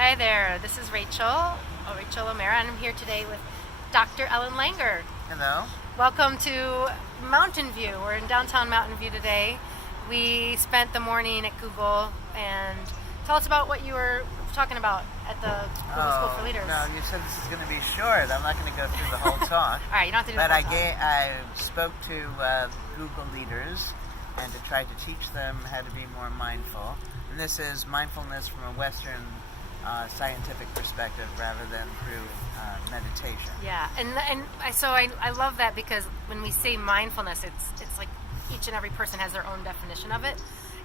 Hi there, this is Rachael O'Mara, and I'm here today with Dr. Ellen Langer. Hello. Welcome to Mountain View. We're in downtown Mountain View today. We spent the morning at Google, and tell us about what you were talking about at the Google School for Leaders. No, you said this is going to be short. I'm not going to go through the whole talk. All right, you don't have to do but the whole talk. I spoke to Google leaders and to try to teach them how to be more mindful. And this is mindfulness from a Western scientific perspective rather than through meditation. Yeah, so I love that, because when we say mindfulness, it's like each and every person has their own definition of it.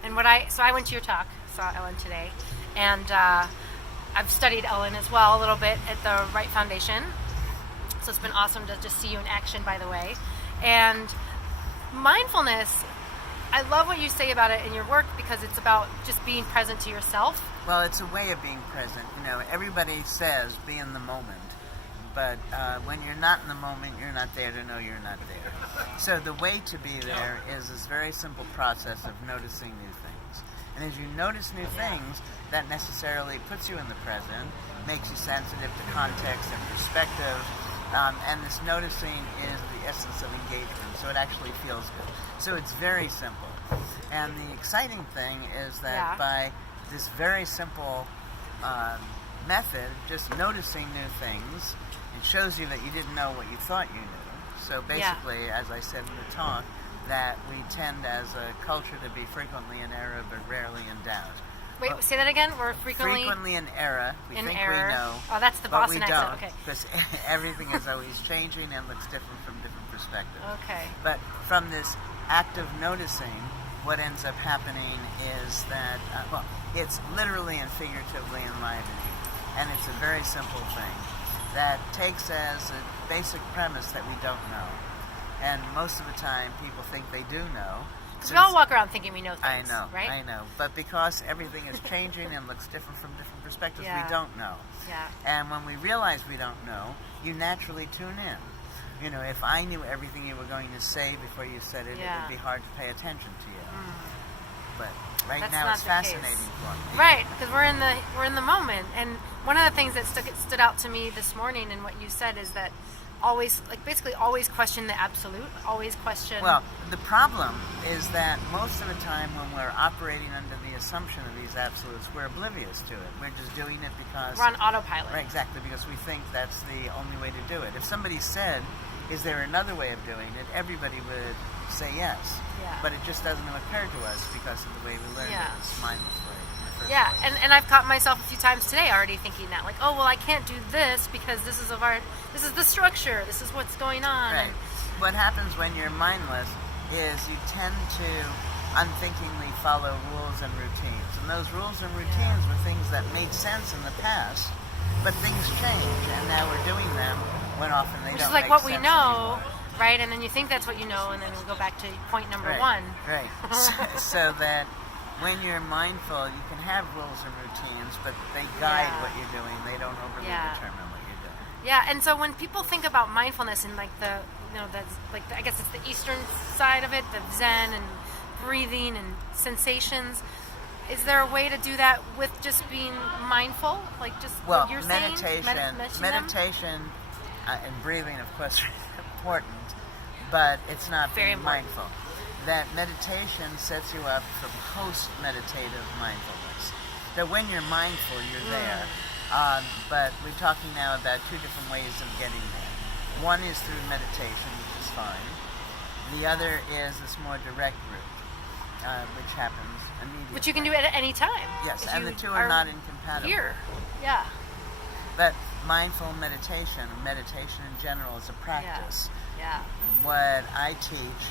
And so I went to your talk, saw Ellen today, and I've studied Ellen as well a little bit at the Right Foundation. So it's been awesome to just see you in action, by the way. And mindfulness, I love what you say about it in your work, because it's about just being present to yourself. Well, it's a way of being present. You know, everybody says be in the moment, but when you're not in the moment, you're not there to know you're not there. So the way to be there is this very simple process of noticing new things. And as you notice new things, that necessarily puts you in the present, makes you sensitive to context and perspective, and this noticing is the essence of engagement, so it actually feels good. So it's very simple. And the exciting thing is that by this very simple method, just noticing new things, it shows you that you didn't know what you thought you knew. So basically, as I said in the talk, that we tend as a culture to be frequently in error but rarely in doubt. Wait, say that again? We're frequently in error. We think we know. Oh, that's the Boston accent. Okay. Because everything is always changing and looks different from different perspectives. Okay. But from this act of noticing, what ends up happening is that, it's literally and figuratively enlivening. And it's a very simple thing that takes as a basic premise that we don't know. And most of the time, people think they do know. Because we all walk around thinking we know things, right? I know. But because everything is changing and looks different from different perspectives, we don't know. Yeah. And when we realize we don't know, you naturally tune in. You know, if I knew everything you were going to say before you said it, it would be hard to pay attention to you. But That's now not it's the fascinating case. for me. Right, because we're in the moment. And one of the things that stood out to me this morning in what you said is that always question the absolute, always question. Well, the problem is that most of the time when we're operating under the assumption of these absolutes, we're oblivious to it. We're just doing it because we're on autopilot. Right, exactly, because we think that's the only way to do it. If somebody said, is there another way of doing it, everybody would say yes. Yeah. But it just doesn't occur to us because of the way we learned it. It's mindlessly. Yeah, and I've caught myself a few times today already thinking that, like, oh, well, I can't do this because this is the structure, this is what's going on. Right. What happens when you're mindless is you tend to unthinkingly follow rules and routines. And those rules and routines were things that made sense in the past, but things change, and now we're doing them when often they don't make sense. Which is like what we know, anymore. right? And then you think that's what you know, and then we go back to point number one. Right. So that when you're mindful, you can have rules and routines, but they guide what you're doing. They don't overly determine what you're doing. Yeah, and so when people think about mindfulness and like I guess it's the Eastern side of it, the Zen and breathing and sensations, is there a way to do that with just being mindful? Like just what you're saying? Meditation and breathing, of course, are important, but it's not being mindful. That meditation sets you up for post-meditative mindfulness. So when you're mindful, you're there. But we're talking now about two different ways of getting there. One is through meditation, which is fine. The other is this more direct route, which happens immediately. Which you can do at any time. Yes, and the two are not incompatible. Here, yeah. But mindful meditation in general, is a practice. Yeah. What I teach,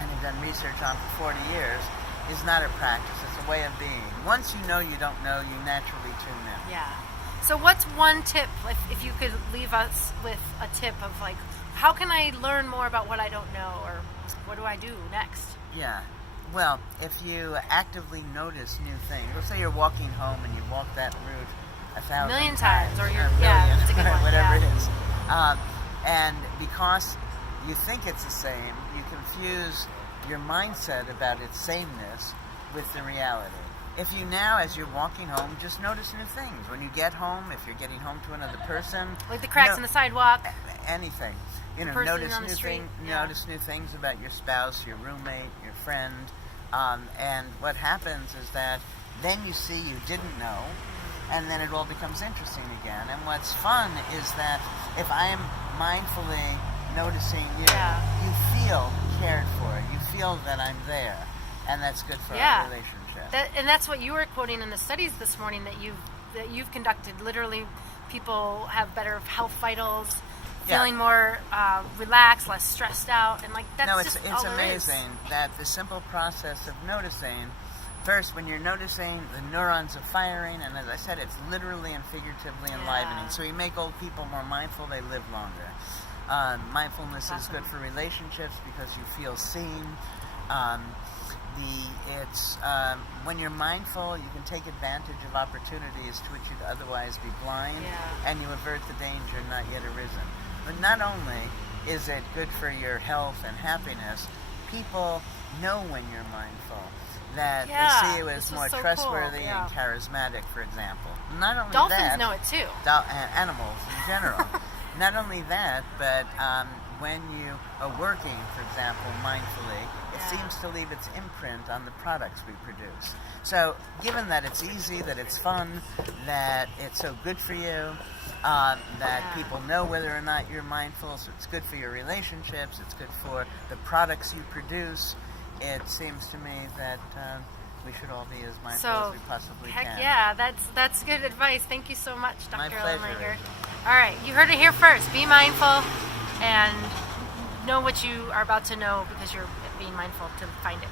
and have done research on for 40 years, is not a practice. It's a way of being. Once you know you don't know, you naturally tune in. Yeah. So what's one tip, if you could leave us with a tip of like, how can I learn more about what I don't know, or what do I do next? Yeah. Well, if you actively notice new things, let's say you're walking home and you walk that route 1,000 million times, or you're, that's a good one. Whatever it is. And because you think it's the same, you confuse your mindset about its sameness with the reality. if you now, as you're walking home, just notice new things. When you get home, if you're getting home to another person, like the cracks in the sidewalk, anything. You know, person notice on the new street, notice new things about your spouse, your roommate, your friend, and what happens is that then you see you didn't know, and then it all becomes interesting again. And what's fun is that if I am mindfully noticing you, you feel cared for. You feel that I'm there, and that's good for our relationship. And that's what you were quoting in the studies this morning that you've conducted. Literally, people have better health vitals, feeling more relaxed, less stressed out, and like that's just all it's there amazing that the simple process of noticing. First, when you're noticing the neurons are firing, and as I said, it's literally and figuratively enlivening. So you make old people more mindful; they live longer. Mindfulness is good for relationships because you feel seen. When you're mindful, you can take advantage of opportunities to which you'd otherwise be blind, and you avert the danger not yet arisen. But not only is it good for your health and happiness, people know when you're mindful. That they see you as more trustworthy and charismatic, for example. Not only dolphins know it too. Animals in general. Not only that, but when you are working, for example, mindfully, it seems to leave its imprint on the products we produce. So, given that it's easy, that it's fun, that it's so good for you, that people know whether or not you're mindful, so it's good for your relationships, it's good for the products you produce, it seems to me that we should all be as mindful as we possibly can. Heck yeah, that's good advice. Thank you so much, Dr. My pleasure. Ellenringer. All right, you heard it here first. Be mindful and know what you are about to know because you're being mindful to find it.